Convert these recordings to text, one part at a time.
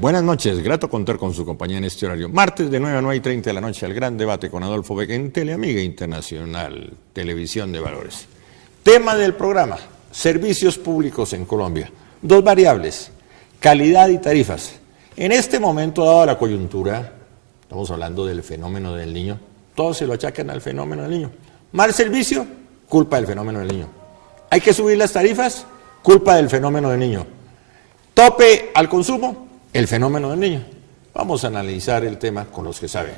Buenas noches, grato contar con su compañía en este horario. Martes de 9 a 9:30 de la noche, el gran debate con Adolfo Beque en Teleamiga Internacional, Televisión de Valores. Tema del programa, servicios públicos en Colombia. Dos variables, calidad y tarifas. En este momento, dado la coyuntura, estamos hablando del fenómeno del niño, todos se lo achacan al fenómeno del niño. Mal servicio, culpa del fenómeno del niño. Hay que subir las tarifas, culpa del fenómeno del niño. Tope al consumo, el fenómeno del niño. Vamos a analizar el tema con los que saben.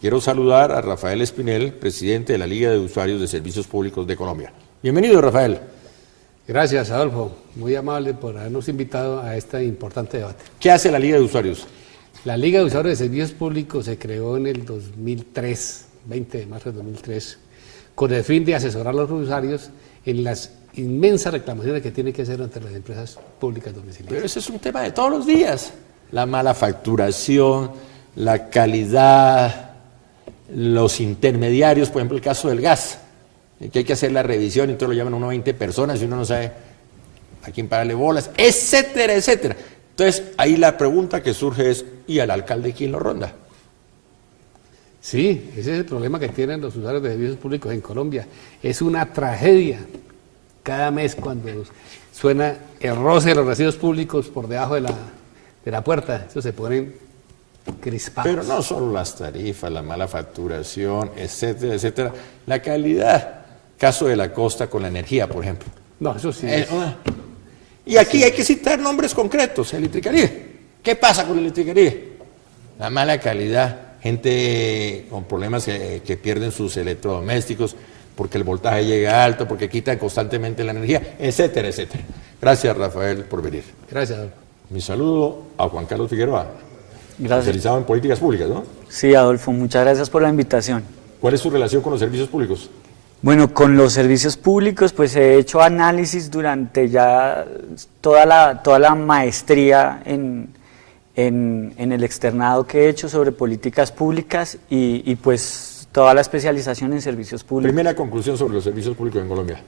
Quiero saludar a Rafael Espinel, presidente de la Liga de Usuarios de Servicios Públicos de Colombia. Bienvenido, Rafael. Gracias, Adolfo. Muy amable por habernos invitado a este importante debate. ¿Qué hace la Liga de Usuarios? La Liga de Usuarios de Servicios Públicos se creó en el 2003, 20 de marzo de 2003, con el fin de asesorar a los usuarios en las inmensas reclamaciones que tienen que hacer ante las empresas públicas domiciliarias. Pero ese es un tema de todos los días. La mala facturación, la calidad, los intermediarios, por ejemplo, el caso del gas, que hay que hacer la revisión y entonces lo llaman a uno 20 personas y uno no sabe a quién pararle bolas, etcétera, etcétera. Entonces, ahí la pregunta que surge es, ¿y al alcalde quién lo ronda? Sí, ese es el problema que tienen los usuarios de servicios públicos en Colombia. Es una tragedia cada mes cuando suena el roce de los recibos públicos por debajo de la puerta. Eso se ponen crispados. Pero no solo las tarifas, la mala facturación, etcétera, etcétera. La calidad, caso de la costa con la energía, por ejemplo. No, eso sí. Y aquí hay que citar nombres concretos, Electricaribe. ¿Qué pasa con Electricaribe? La mala calidad, gente con problemas que pierden sus electrodomésticos porque el voltaje llega alto, porque quitan constantemente la energía, etcétera, etcétera. Gracias, Rafael, por venir. Gracias, Adolfo. Mi saludo a Juan Carlos Figueroa, Gracias. especializado en políticas públicas, ¿no? Sí, Adolfo, muchas gracias por la invitación. ¿Cuál es su relación con los servicios públicos? Bueno, con los servicios públicos, pues he hecho análisis durante ya toda la maestría en el externado que he hecho sobre políticas públicas y pues toda la especialización en servicios públicos. Primera conclusión sobre los servicios públicos en Colombia.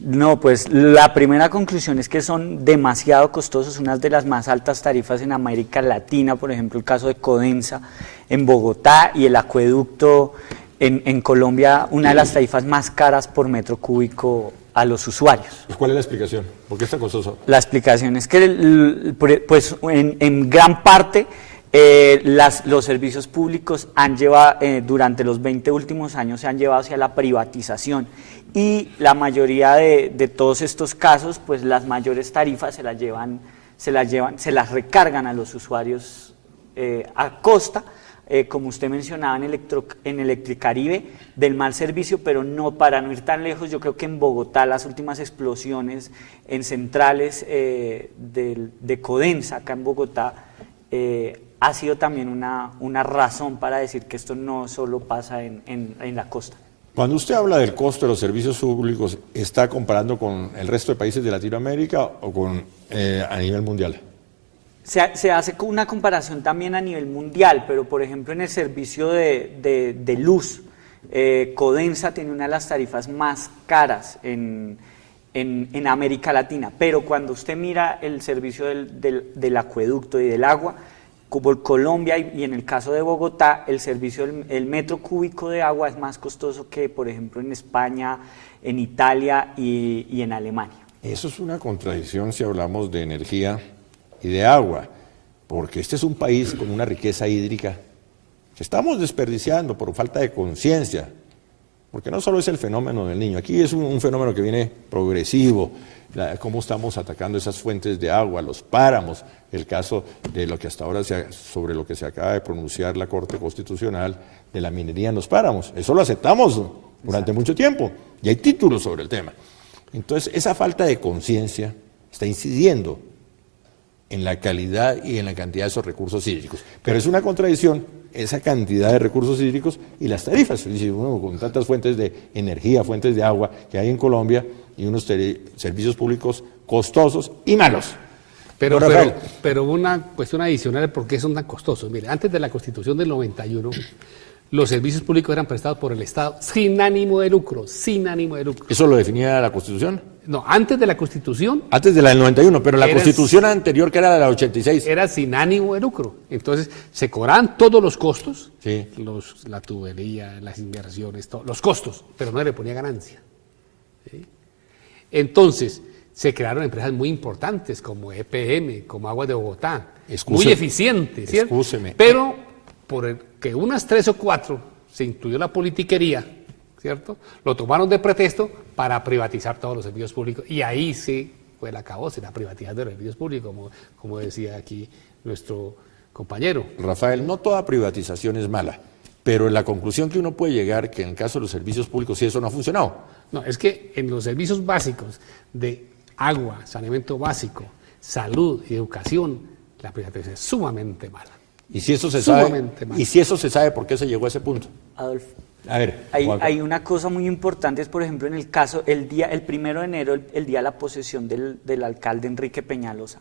No, pues la primera conclusión es que son demasiado costosos, unas de las más altas tarifas en América Latina, por ejemplo el caso de Codensa en Bogotá y el acueducto en Colombia, una de las tarifas más caras por metro cúbico a los usuarios. ¿Cuál es la explicación? ¿Por qué es tan costoso? La explicación es que pues, en gran parte los servicios públicos han llevado, durante los 20 últimos años se han llevado hacia la privatización y la mayoría de todos estos casos, pues las mayores tarifas se las recargan a los usuarios a costa, como usted mencionaba en Electricaribe, del mal servicio, pero no, para no ir tan lejos, yo creo que en Bogotá las últimas explosiones en centrales de Codensa, acá en Bogotá, ha sido también una razón para decir que esto no solo pasa en la costa. Cuando usted habla del costo de los servicios públicos, ¿está comparando con el resto de países de Latinoamérica o con a nivel mundial? Se hace una comparación también a nivel mundial, pero por ejemplo en el servicio de luz, Codensa tiene una de las tarifas más caras en América Latina, pero cuando usted mira el servicio del acueducto y del agua, como Colombia y en el caso de Bogotá, el servicio el metro cúbico de agua es más costoso que, por ejemplo, en España, en Italia y en Alemania. Eso es una contradicción si hablamos de energía y de agua, porque este es un país con una riqueza hídrica que estamos desperdiciando por falta de conciencia, porque no solo es el fenómeno del niño, aquí es un fenómeno que viene progresivo, cómo estamos atacando esas fuentes de agua, los páramos, el caso de lo que hasta ahora sobre lo que se acaba de pronunciar la Corte Constitucional de la minería en los páramos. Eso lo aceptamos durante mucho tiempo y hay títulos sobre el tema. Entonces, esa falta de conciencia está incidiendo en la calidad y en la cantidad de esos recursos hídricos. Pero es una contradicción esa cantidad de recursos hídricos y las tarifas. Uno, con tantas fuentes de energía, fuentes de agua que hay en Colombia y unos servicios públicos costosos y malos. Pero una cuestión adicional de por qué son tan costosos. Mire, antes de la Constitución del 91, los servicios públicos eran prestados por el Estado sin ánimo de lucro, sin ánimo de lucro. ¿Eso lo definía la Constitución? No, antes de la Constitución Antes de la del 91, pero la Era- Constitución anterior, que era la del 86. era sin ánimo de lucro. Entonces se cobraban todos los costos, Sí. la tubería, las inversiones, los costos, pero no le ponía ganancia. ¿Sí? Entonces se crearon empresas muy importantes como EPM, como Aguas de Bogotá, muy eficientes, ¿cierto? Excúseme. Pero que unas 3 o 4 se incluyó la politiquería, ¿cierto? Lo tomaron de pretexto para privatizar todos los servicios públicos y ahí sí fue la acabose, la privatización de los servicios públicos, como decía aquí nuestro compañero. Rafael, no toda privatización es mala, pero en la conclusión que uno puede llegar, que en el caso de los servicios públicos sí eso no ha funcionado. No, es que en los servicios básicos de agua, saneamiento básico, salud y educación, la privatización es sumamente mala. Y si eso se sabe, Sumamente mal. y si eso se sabe, ¿por qué se llegó a ese punto? Adolfo. A ver, Juanca. Hay una cosa muy importante, es por ejemplo en el caso, el 1 de enero, el día de la posesión del alcalde Enrique Peñalosa,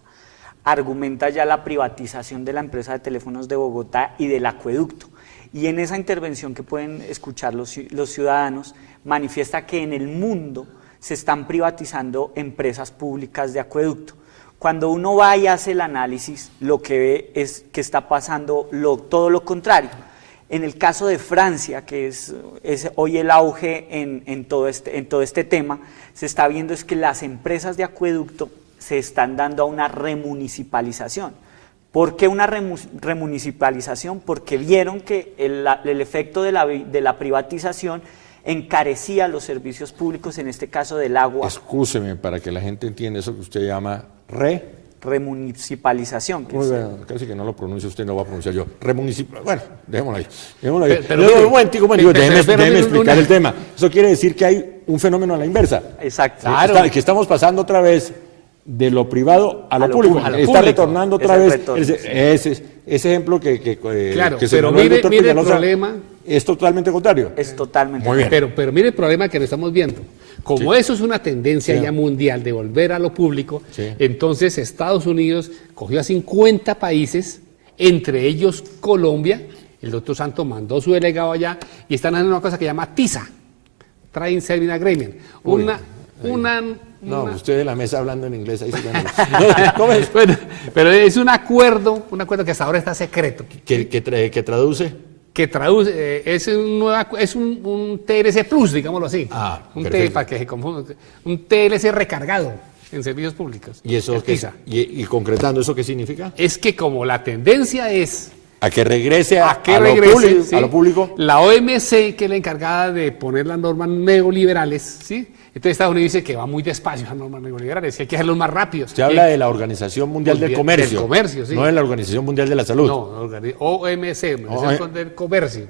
argumenta ya la privatización de la empresa de teléfonos de Bogotá y del acueducto. Y en esa intervención que pueden escuchar los ciudadanos, manifiesta que en el mundo se están privatizando empresas públicas de acueducto. Cuando uno va y hace el análisis, lo que ve es que está pasando todo lo contrario. En el caso de Francia, que es hoy el auge en todo este tema, se está viendo es que las empresas de acueducto se están dando a una remunicipalización. ¿Por qué una remunicipalización? Porque vieron que el efecto de la privatización encarecía los servicios públicos, en este caso del agua. Excúseme para que la gente entienda eso que usted llama remunicipalización. Que Muy es- bien, casi que no lo pronuncia usted, no va a pronunciar yo. Bueno, dejémoslo ahí. Dejémoslo ahí. Pero No, mire, un momentico, pero déjeme mire, explicar una- el tema. Eso quiere decir que hay un fenómeno a la inversa. Exacto. Claro. Que estamos pasando otra vez de lo privado a lo público. público. A lo Está público. retornando otra Es el vez retorno, ese ejemplo que Claro, que pero señaló el doctor mire el Peñalosa, problema. es totalmente contrario. Es totalmente. Muy bien. Pero mire el problema que nos estamos viendo. Como eso es una tendencia Sí. ya mundial de volver a lo público, Sí. entonces Estados Unidos cogió a 50 países, entre ellos Colombia. El doctor Santos mandó su delegado allá y están haciendo una cosa que se llama TISA, Trade Saving Agreement. No, usted de la mesa hablando en inglés, ahí sí ya no. ¿Cómo es? Bueno, pero es un acuerdo que hasta ahora está secreto, Que traduce. que traduce, es un TLC Plus, digámoslo así. Un perfecto. para que se confunda, un TLC recargado en servicios públicos. ¿Y eso el qué, TISA. y concretando eso qué significa? Es que como la tendencia es A que regrese a, que a lo regrese, público, ¿sí? a lo público. La OMC, que es la encargada de poner las normas neoliberales, ¿sí? Entonces Estados Unidos dice que va muy despacio esas normas neoliberales, que hay que hacerlos más rápidos. Usted habla de la Organización Mundial del Comercio. Del comercio, sí. No de la Organización Mundial de la Salud. No, OMC, Organización del Comercio.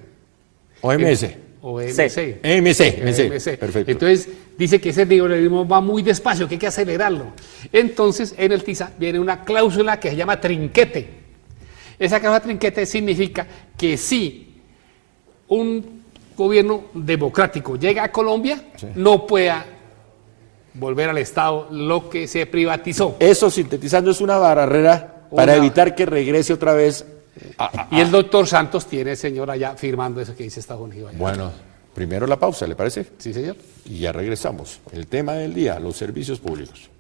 OMS. OMC. MC. Perfecto. Entonces dice que ese neoliberalismo va muy despacio, que hay que acelerarlo. Entonces en el TISA viene una cláusula que se llama trinquete. Esa cláusula trinquete significa que si un gobierno democrático llega a Colombia, no pueda volver al Estado lo que se privatizó. Eso, sintetizando, es una barrera para evitar que regrese otra vez. Y el doctor Santos tiene, señor, allá firmando eso que dice Estados Unidos. Allá. Bueno, primero la pausa, ¿le parece? Sí, señor. Y ya regresamos. El tema del día, los servicios públicos.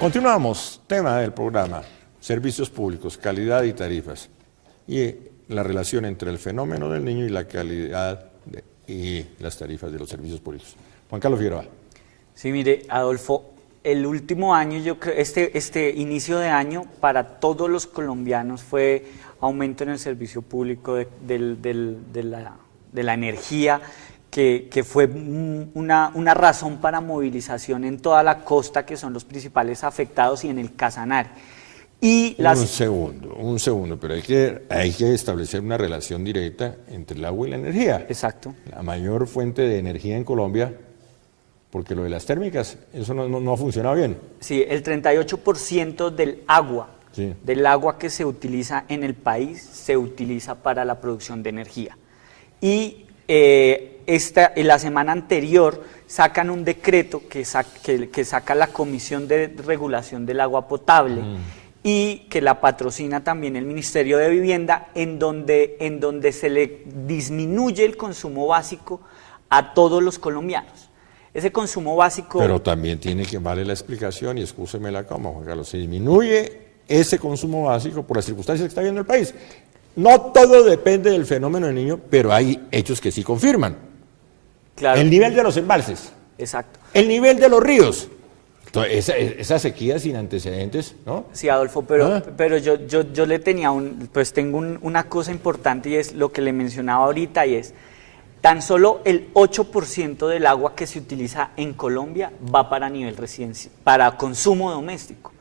Continuamos, tema del programa, servicios públicos, calidad y tarifas, y la relación entre el fenómeno del niño y la calidad y las tarifas de los servicios públicos. Juan Carlos Figueroa. Sí, mire, Adolfo, el último año, yo creo, este inicio de año para todos los colombianos fue aumento en el servicio público de la energía, que fue una razón para movilización en toda la costa, que son los principales afectados, y en el Casanare. y Un segundo, pero hay que establecer una relación directa entre el agua y la energía. Exacto. La mayor fuente de energía en Colombia, porque lo de las térmicas, eso no ha funcionado bien. Sí, el 38% del agua que se utiliza en el país se utiliza para la producción de energía. Y la semana anterior sacan un decreto que saca la Comisión de Regulación del Agua Potable y que la patrocina también el Ministerio de Vivienda, en donde se le disminuye el consumo básico a todos los colombianos. Ese consumo básico... Pero también vale la explicación, y excúseme la coma, Juan Carlos, se disminuye ese consumo básico por las circunstancias que está viviendo el país. No todo depende del fenómeno del Niño, pero hay hechos que sí confirman. Claro. El nivel de los embalses. Exacto. El nivel de los ríos. Entonces, esa sequía sin antecedentes, ¿no? Sí, Adolfo, pero yo le tenía tengo una cosa importante, y es lo que le mencionaba ahorita, y es tan solo el 8% del agua que se utiliza en Colombia va para nivel residencial, para consumo doméstico.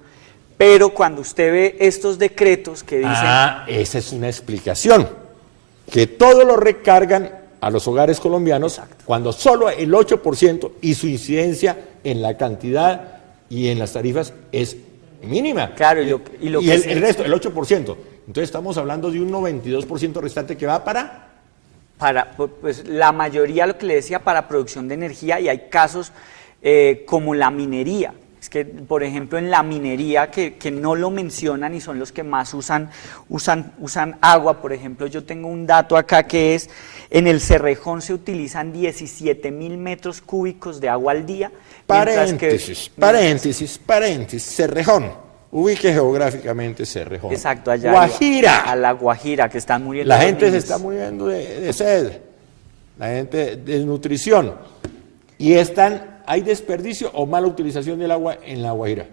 Pero cuando usted ve estos decretos que dicen... esa es una explicación. Que todo lo recargan a los hogares colombianos. Exacto. Cuando solo el 8% y su incidencia en la cantidad y en las tarifas es mínima. Claro, el resto, el 8%. Entonces estamos hablando de un 92% restante que va para pues la mayoría, lo que le decía, para producción de energía, y hay casos como la minería. Es que, por ejemplo, en la minería, que no lo mencionan y son los que más usan agua. Por ejemplo, yo tengo un dato acá que es, en Cerrejón se utilizan 17.000 metros cúbicos de agua al día. Paréntesis, Cerrejón. Ubique geográficamente Cerrejón. Exacto, allá. Guajira. A la Guajira, que están muriendo. La gente se está muriendo de sed, la gente de desnutrición. Y hay desperdicio o mala utilización del agua en la Guajira.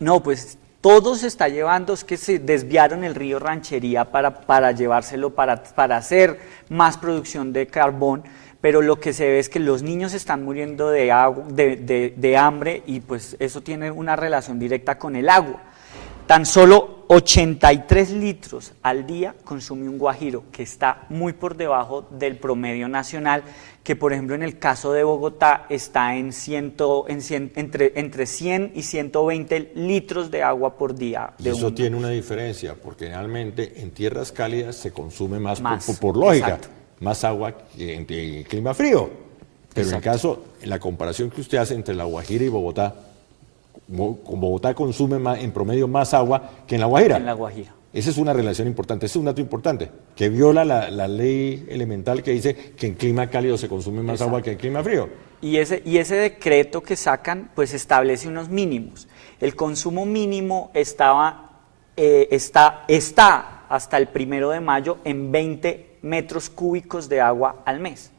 No, pues todo se está llevando, es que se desviaron el río Ranchería para llevárselo, para hacer más producción de carbón, pero lo que se ve es que los niños están muriendo de hambre, y pues eso tiene una relación directa con el agua. Tan solo 83 litros al día consume un guajiro, que está muy por debajo del promedio nacional, que por ejemplo en el caso de Bogotá está entre 100 y 120 litros de agua por día. Eso tiene una diferencia, porque realmente en tierras cálidas se consume más por lógica, exacto, más agua que en clima frío. Pero exacto, en la comparación que usted hace entre La Guajira y Bogotá, Bogotá consume en promedio más agua que en La Guajira. En La Guajira. Esa es una relación importante, ese es un dato importante, que viola la ley elemental que dice que en clima cálido se consume más agua que en clima frío. Y ese decreto que sacan, pues establece unos mínimos. El consumo mínimo está hasta el 1 de mayo en 20 metros cúbicos de agua al mes.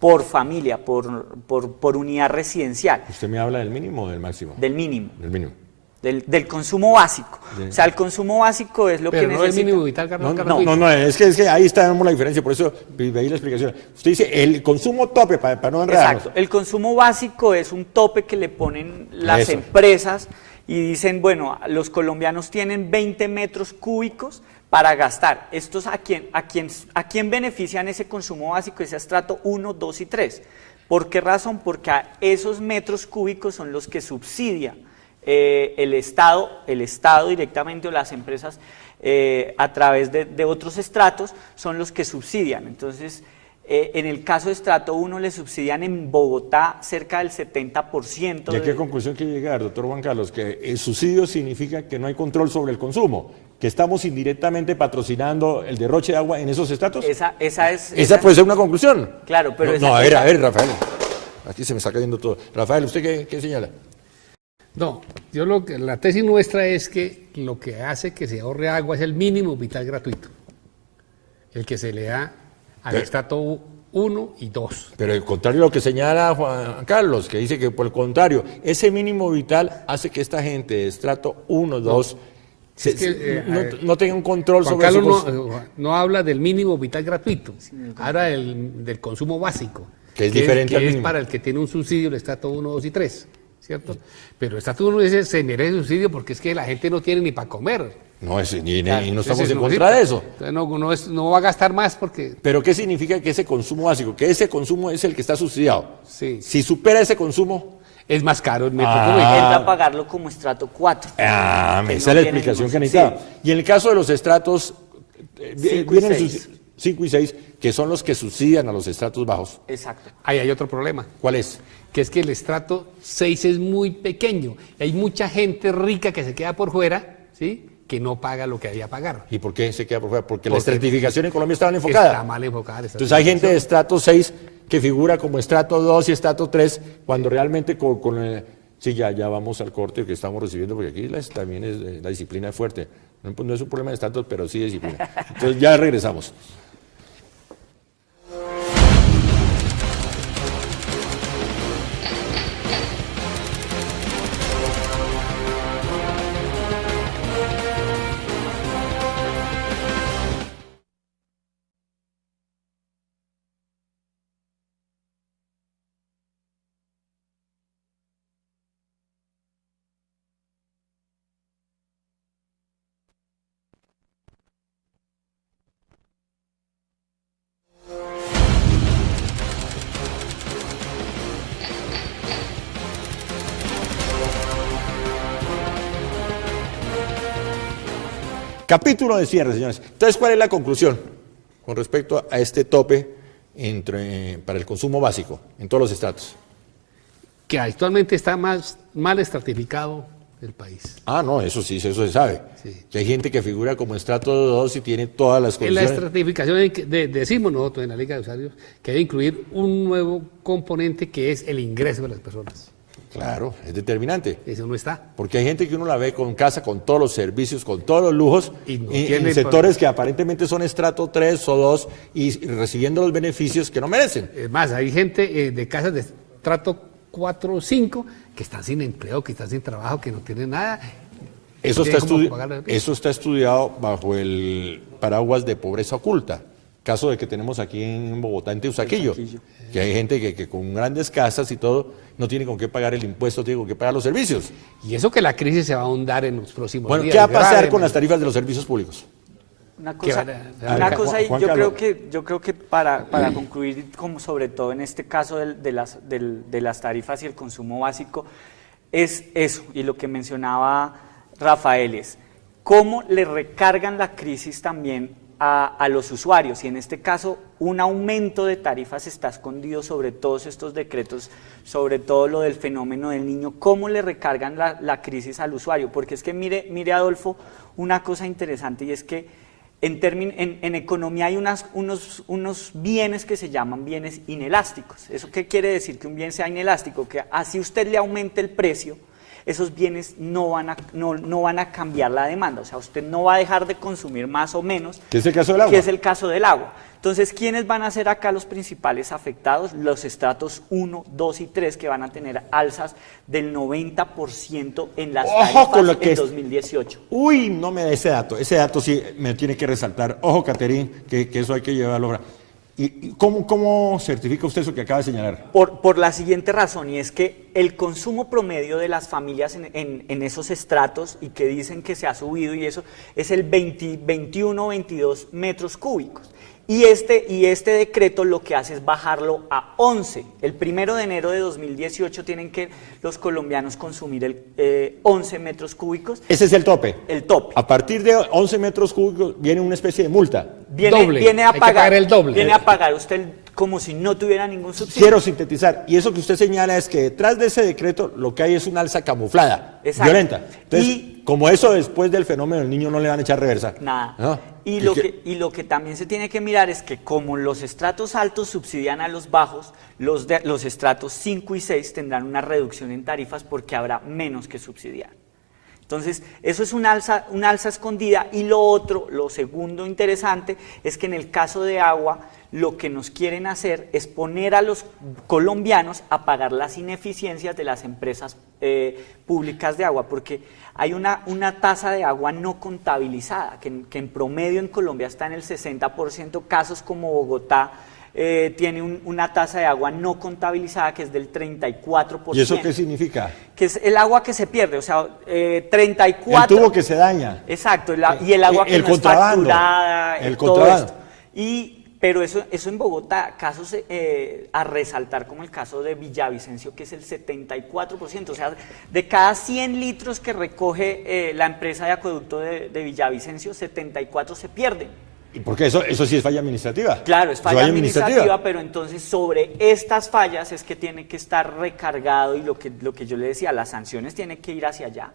Por familia, por unidad residencial. ¿Usted me habla del mínimo o del máximo? Del mínimo. Del mínimo. Del consumo básico. O sea, el consumo básico es lo que necesita. Pero no el mínimo vital, Carlos. No, es que ahí está la diferencia, por eso veí la explicación. Usted dice el consumo tope, para no enredarnos. Exacto, el consumo básico es un tope que le ponen las empresas y dicen, bueno, los colombianos tienen 20 metros cúbicos para gastar. ¿Estos a quién benefician ese consumo básico, ese estrato 1, 2 y 3? ¿Por qué razón? Porque a esos metros cúbicos son los que subsidia el Estado directamente, o las empresas a través de otros estratos son los que subsidian. Entonces, en el caso de estrato 1 le subsidian en Bogotá cerca del 70%. ¿Y a qué conclusión quiere llegar, doctor Juan Carlos? Que el subsidio significa que no hay control sobre el consumo, que estamos indirectamente patrocinando el derroche de agua en esos estratos. Esa puede ser una conclusión. Claro, pero a ver, Rafael. Aquí se me está cayendo todo. Rafael, ¿usted qué señala? No, la tesis nuestra es que lo que hace que se ahorre agua es el mínimo vital gratuito, el que se le da al estrato 1 y 2. Pero el contrario a lo que señala Juan Carlos, que dice que por el contrario, ese mínimo vital hace que esta gente de estrato 1, 2... no tenga un control Juan sobre Carlos no habla del mínimo vital gratuito, habla del consumo básico, que es diferente al mínimo. Es para el que tiene un subsidio el estrato 1, 2 y 3. ¿cierto? Pero el estrato 1 dice, se merece subsidio porque es que la gente no tiene ni para comer. No, y no Entonces, estamos en no contra de eso. Entonces no va a gastar más porque... Pero ¿qué significa que ese consumo básico? Que ese consumo es el que está subsidiado. Sí. Si supera ese consumo... Es más caro el metro Ah. cúbico. Entra a pagarlo como estrato 4. Ah, que esa no es la tiene explicación ningún que necesitaba. Y en el caso de los estratos, Cinco y vienen seis. sus 5 y 6, que son los que subsidian a los estratos bajos. Exacto. Ahí hay otro problema, ¿Cuál es? que es que el estrato 6 es muy pequeño. Y hay mucha gente rica que se queda por fuera, ¿sí? Que no paga lo que había pagar. ¿Y por qué se queda por fuera? Porque la Porque estratificación en Colombia estaba Está enfocada. mal enfocada. Entonces hay gente de estrato 6 que figura como estrato 2 y estrato 3, cuando realmente sí, ya vamos al corte que estamos recibiendo, porque aquí también la disciplina es fuerte. No es un problema de estratos, pero sí disciplina. Entonces ya regresamos. Capítulo de cierre, señores. Entonces, ¿cuál es la conclusión con respecto a este tope para el consumo básico en todos los estratos? Que actualmente está más mal estratificado el país. Ah, no, eso sí, eso se sabe. Sí. Que hay gente que figura como estrato 2 y tiene todas las En la condiciones. estratificación decimos nosotros en la Liga de Usuarios que debe incluir un nuevo componente que es el ingreso de las personas. Claro, es determinante. Eso no está. Porque hay gente que uno la ve con casa, con todos los servicios, con todos los lujos, Y no en tiene sectores que aparentemente son estrato 3 o 2 y recibiendo los beneficios que no merecen. Es más, hay gente de casas de estrato 4 o 5 que están sin empleo, que están sin trabajo, que no tienen nada. Eso Tienen está, como pagar la- eso está estudiado bajo el paraguas de pobreza oculta. Caso de que tenemos aquí en Bogotá, en Teusaquillo, que hay gente que con grandes casas y todo no tiene con qué pagar el impuesto, tiene con qué pagar los servicios. Y eso que la crisis se va a ahondar en los próximos Bueno, días. ¿qué va a pasar gravemente. con las tarifas de los servicios públicos? Una Que cosa, van a- una Juan- cosa y Juan yo Carlos. creo que para concluir, como sobre todo en este caso de las tarifas y el consumo básico, es eso, y lo que mencionaba Rafael es, cómo le recargan la crisis también a los usuarios, y en este caso un aumento de tarifas está escondido sobre todos estos decretos, sobre todo lo del fenómeno del niño, cómo le recargan la crisis al usuario, porque es que mire Adolfo, una cosa interesante y es que en economía hay unos bienes que se llaman bienes inelásticos. ¿Eso qué quiere decir? Que un bien sea inelástico, que así usted le aumente el precio, esos bienes no van a cambiar la demanda, o sea, usted no va a dejar de consumir más o menos. ¿Qué es el caso del agua? Que es el caso del agua. Entonces, ¿quiénes van a ser acá los principales afectados? Los estratos 1, 2 y 3, que van a tener alzas del 90% en las Ojo tarifas con lo que en es. 2018. Uy, no me da ese dato sí me tiene que resaltar. Ojo, Caterín, que eso hay que llevarlo. ¿Y cómo certifica usted eso que acaba de señalar? Por la siguiente razón, y es que el consumo promedio de las familias en esos estratos, y que dicen que se ha subido y eso, es el 21, 22 metros cúbicos. Y este decreto lo que hace es bajarlo a 11. El 1 de enero de 2018 tienen que los colombianos consumir 11 metros cúbicos. Ese es el tope. El tope. A partir de 11 metros cúbicos viene una especie de multa. Doble. Viene a Hay que pagar el doble. Viene a pagar usted como si no tuviera ningún subsidio. Quiero sintetizar, y eso que usted señala es que detrás de ese decreto lo que hay es una alza camuflada, Exacto. violenta. Entonces, Y- como eso después del fenómeno del niño no le van a echar reversa. Nada. ¿No? Y lo que también se tiene que mirar es que como los estratos altos subsidian a los bajos, los estratos 5 y 6 tendrán una reducción en tarifas porque habrá menos que subsidiar. Entonces, eso es una alza escondida. Y lo segundo interesante, es que en el caso de agua, lo que nos quieren hacer es poner a los colombianos a pagar las ineficiencias de las empresas públicas de agua, porque hay una tasa de agua no contabilizada, que en promedio en Colombia está en el 60%, casos como Bogotá, tiene una tasa de agua no contabilizada que es del 34%. ¿Y eso qué significa? Que es el agua que se pierde, o sea, 34... El tubo que se daña. Exacto, y el agua que el no es facturada, el todo contrabando. esto. Pero eso en Bogotá, casos a resaltar como el caso de Villavicencio, que es el 74%, o sea, de cada 100 litros que recoge la empresa de acueducto de Villavicencio, 74 se pierden. ¿Y por qué? Eso sí es falla administrativa. Claro, es falla administrativa, pero entonces sobre estas fallas es que tiene que estar recargado y lo que yo le decía, las sanciones tienen que ir hacia allá.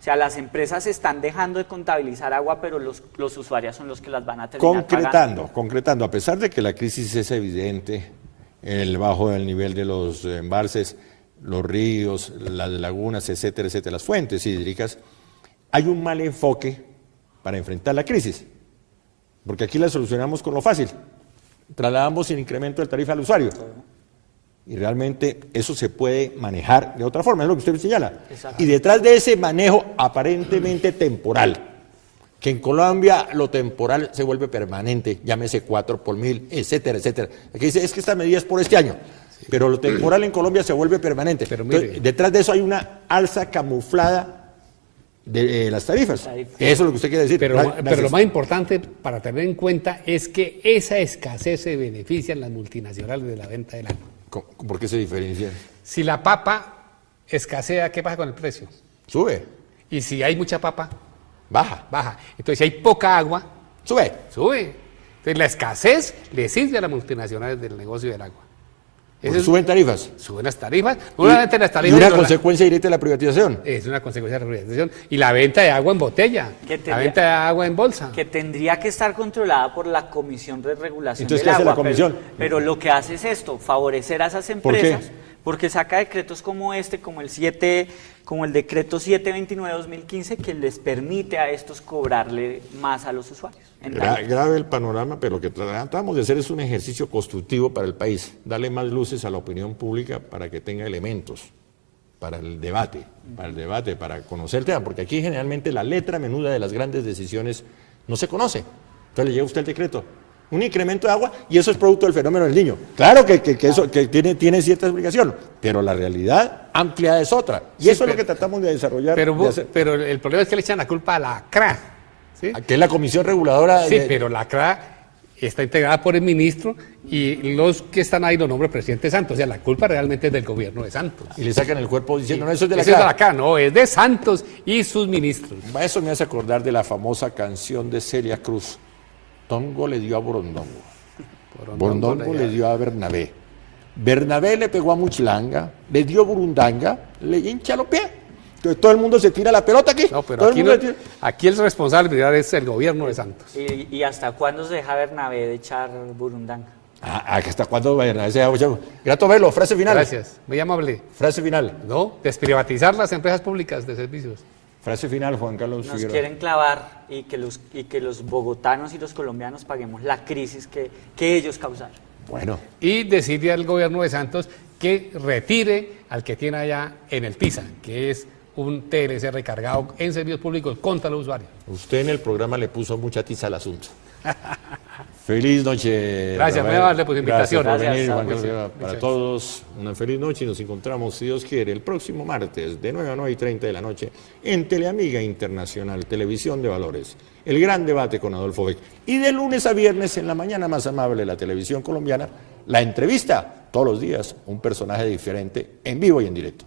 O sea, las empresas están dejando de contabilizar agua, pero los usuarios son los que las van a terminar pagando. Concretando, a pesar de que la crisis es evidente, el bajo del nivel de los embalses, los ríos, las lagunas, etcétera, etcétera, las fuentes hídricas, hay un mal enfoque para enfrentar la crisis. Porque aquí la solucionamos con lo fácil. Trasladamos el incremento del tarifa al usuario. Y realmente eso se puede manejar de otra forma, es lo que usted señala. Exacto. Y detrás de ese manejo aparentemente temporal, que en Colombia lo temporal se vuelve permanente, llámese 4 por 1000, etcétera, etcétera. Aquí dice, es que esta medida es por este año, pero lo temporal en Colombia se vuelve permanente. Pero mire, entonces, detrás de eso hay una alza camuflada de las tarifas. Eso es lo que usted quiere decir. Pero lo más importante para tener en cuenta es que esa escasez se beneficia en las multinacionales de la venta del agua. ¿Por qué se diferencia? Si la papa escasea, ¿qué pasa con el precio? Sube, Y si hay mucha papa, baja, baja. Entonces, si hay poca agua, sube. sube. Entonces, la escasez le sirve a las multinacionales del negocio del agua. Porque suben tarifas. Suben las tarifas. No solamente las Y tarifas. una sino consecuencia directa de la privatización. es una consecuencia de la privatización. Y la venta de agua en botella. La venta de agua en bolsa. Que tendría que estar controlada por la Comisión de Regulación Entonces, del ¿qué hace la Agua. comisión? Pero lo que hace es esto, favorecer a esas ¿Por qué? empresas, porque saca decretos como este, como el decreto 729-2015, que les permite a estos cobrarle más a los usuarios. Grave el panorama, pero lo que tratamos de hacer es un ejercicio constructivo para el país, darle más luces a la opinión pública para que tenga elementos para el debate, para conocer el tema, porque aquí generalmente la letra menuda de las grandes decisiones no se conoce. Entonces le llega a usted el decreto, un incremento de agua y eso es producto del fenómeno del Niño. Claro que eso que tiene cierta explicación, pero la realidad amplia es otra. Y Sí, eso es lo que tratamos de desarrollar. Pero el problema es que le echan la culpa a la CRA. ¿sí? Que es la comisión reguladora. Sí, pero la CRA está integrada por el ministro y los que están ahí lo nombra el presidente Santos. O sea, la culpa realmente es del gobierno de Santos. Y le sacan el cuerpo diciendo, no, eso es de la Eso es de CRA. la CRA, no, es de Santos y sus ministros. Eso me hace acordar de la famosa canción de Celia Cruz. Tongo le dio a Borondongo. Borondongo le dio a Bernabé. Bernabé le pegó a Muchilanga, le dio Burundanga, le hincha los pies. Entonces todo el mundo se tira la pelota aquí. No, pero Todo aquí, el mundo aquí el responsable es el gobierno de Santos. ¿Y hasta cuándo se deja Bernabé de echar burundanga? ¿Hasta cuándo Bernabé se da? Grato verlo, frase final. Gracias, muy amable. Frase final. ¿No? Desprivatizar las empresas públicas de servicios. Frase final, Juan Carlos Nos Figueroa. quieren clavar y que los bogotanos y los colombianos paguemos la crisis que ellos causaron. Bueno, Y decirle al gobierno de Santos que retire al que tiene allá en el PISA, que es un TLC recargado en servicios públicos contra los usuarios. usted en el programa le puso mucha tiza al asunto. Feliz noche. Gracias, Rafael. muy amable por su invitación. Gracias por venir, Gracias, Juan Saúl. Carlos Figueroa. Para Muchas todos, una feliz noche y nos encontramos, si Dios quiere, el próximo martes de 9 a 9:30 de la noche en Teleamiga Internacional, Televisión de Valores. El gran debate con Adolfo Beck. Y de lunes a viernes, en la mañana más amable de la televisión colombiana, la entrevista, todos los días, un personaje diferente, en vivo y en directo.